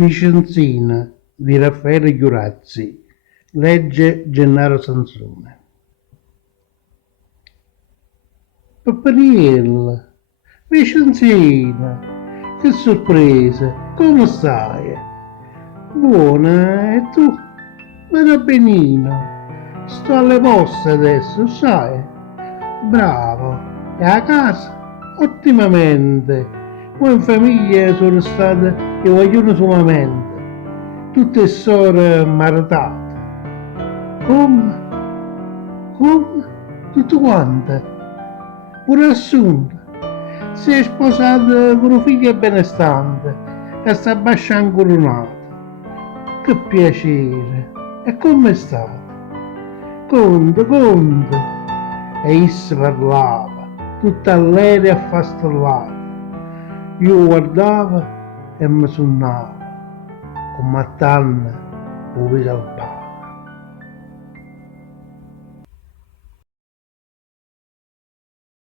Vicenzina di Raffaele Chiurazzi, legge Gennaro Sansone. Pappariella, Vicenzina, che sorpresa, come stai? Buona, e tu? Vado benino, sto alle poste adesso, sai? Bravo, e a casa? Ottimamente. Poi in famiglia sono state che vogliono solamente, tutte sore maritate. Come? Come? Tutte quante? Pure Assunta. Si è sposata con un figlio benestante che sta basciando coronata. Che piacere! E come state? Conte, conte! E essa parlava, tutta allegra e affastellata. Io guardavo e mi sonnavo, come a tanne, un al